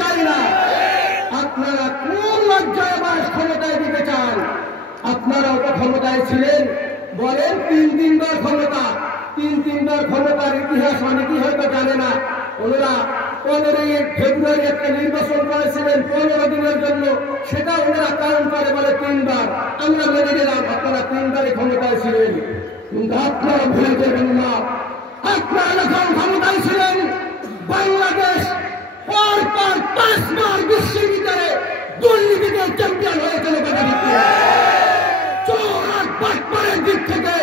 চাই না। আপনারা কোন লজ্জায় বাস ক্ষমতায় দিতে চান? আপনারাও তো ক্ষমতায় ছিলেন, বলেন 3-3বার ক্ষমতা। 3-3বার ক্ষমতার ইতিহাস অনেকে হয়তো জানে না। ওনারা 15ই ফেব্রুয়ারি একটা নির্বাচন করেছিলেন 15 দিনের জন্য, সেটা ওনারা কারণ করে বলে 3বার। আমরা মেনে নিলাম আপনারা 3বারই ক্ষমতায় ছিলেন, কিন্তু আপনারা ভুলে যাবেন না, আপনারা যখন ক্ষমতায় ছিলেন বাংলাদেশ পর 5বার বিশ্বের ভিতরে দুর্নীতিতে চ্যাম্পিয়ন হয়েছিল। চোর আর বাটপারের দিক থেকে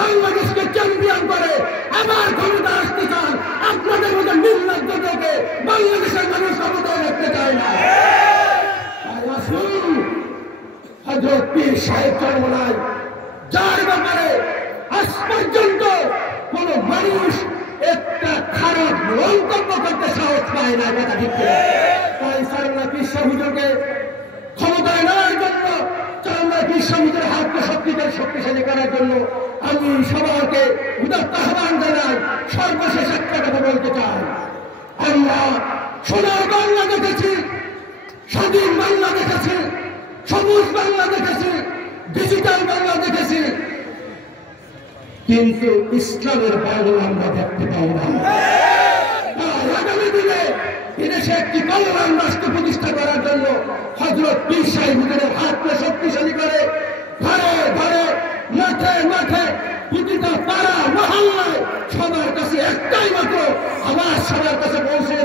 বাংলাদেশকে চ্যাম্পিয়ন করে আবার ক্ষমতা আসতে চান। আপনাদের মধ্যে নির্লজ্জ থেকে বাংলাদেশের মানুষ ক্ষমতায় রাখতে চায় না। তাই আসুন, হযরত পীর সাহেব চরমনাই, যার ব্যাপারে আজ পর্যন্ত কোন মানুষ একটা খারাপ মন্তব্য করতে সাহস পায় না, কথা ঠিক। তাই সারনা পীর সাহেব হুজুরকে ক্ষমতায় নেওয়ার জন্য, চারনা পীর সাহেব হুজুরের হাতকে শক্তিশালী করার জন্য আমি সবাইকে উদাত্ত আহ্বান জানাই। সর্বশেষ একটা কথা বলতে চাই, আমরা সোনার বাংলা দেখেছি, স্বাধীন বাংলা দেখেছি, সবুজ বাংলা দেখেছি, ডিজিটাল বাংলা দেখেছি, কিন্তু ইসলামের বাংলা আমরা দেখতে পাই না। আগামী দিনে এদেশে একটি কল্যাণ রাষ্ট্র প্রতিষ্ঠা করার জন্য হযরত পীর সাহেব হুজুরের হাতকে শক্তিশালী করে ঘরে ঘরে, মাঠে মাঠে, প্রতিটা পাড়া মহল্লায় সবার কাছে একটাই মাত্র আওয়াজ সবার কাছে পৌঁছে